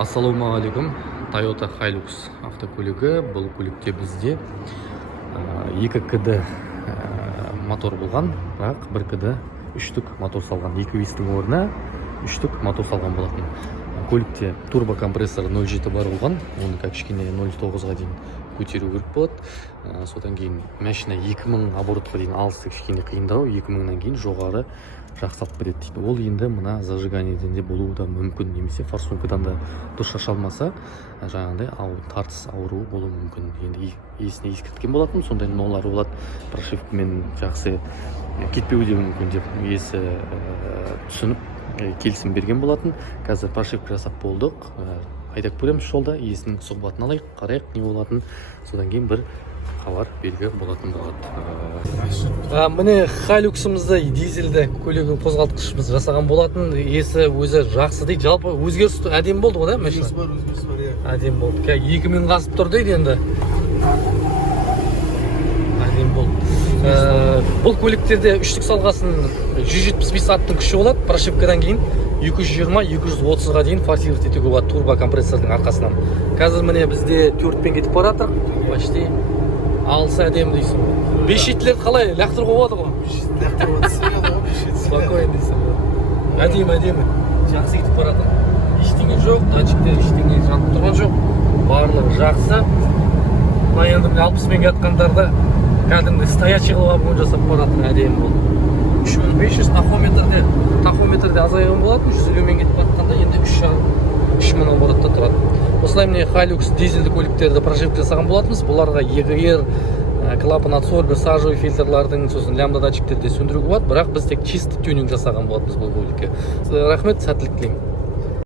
Ассалаумағалейкум. Toyota Hilux автокөлігі. Бұл көлікте бізде 2 мотор болған, бірақ 1 3 мотор салған. 2 орнына 3 мотор салған болатын. Көлікте турбокомпрессор 0.7 бар болған. Оны кішкене 0.9-ға дейін көтеру керек болады. Содан кейін машина 2000 оборотқа дейін алысты кішкене қиындау, 2000-нан кейін жоғары жақсалып береді дейді. Ол енді мына зажиганиеден де болуы да мүмкін, немесе форсункадан да дұрыс шашалмаса, жаңағыдай тартыс ауруы болуы мүмкін. Енді есіне ескерткен болатын, сондай нолары болады. Прошивкамен жақсы кетпеуі де мүмкін деп иесі түсініп келісім берген болатын. Қазір прошивка жасап болдық. Айдап көреміз жолда, иесінің сұхбатын алайық, қарайық не болатын. Содан кейін бір хабар белгі болатын болады. Міне Hilux-ымызды дизельді көлігін қозғалтқышымыз жасаған болатын. Иесі өзі жақсы дейді. Жалпы өзгеріс әдемі болды ғой, да, машина? Өзгеріс бар, иә. Әдемі болды. 2000 қасып тұр дейді енді. Әдемі болды. Бұл көліктерде үштік салғасын 175 аттың күші болады. Прошивкадан кейін 220-230-ға дейін форсировать етуге болады турбокомпрессордың арқасынан. Қазір міне бізде 4-пен кетіп бара жатыр. Почти алысы әдемі дейсің. 5 шеттілер қалай? Лақтыруға болады ғой? 5 шеттілер лақтыруға түсіңеді ғой, 5 шеттілер. Спокойно дейсің. Әдемі. Жақсы кетіп бара жатыр. Ештеңе жоқ, датчиктер ештеңе жанып тұрған жоқ. Барлығы жақсы. Мына енді 60-мен кеткандарда кәдімгі стоячий қылып алып жасап бара жатыр, әдемі болды. 3500 тахометрде азайған болатын, 150-мен кетіп жатқанда енді 3000 оборотта тұрады. Осылай міне Hilux дизельді көліктерді прошивка жасаған болатынбыз. Бұларға EGR, клапан абсорбер, сажевый фильтрлардың, сосын лямбда датчиктерді сөндіруге болады, бірақ біз тек чисто тюнинг жасаған болатынбыз бұл көлікке. Рахмет, сәттілік тілеймін.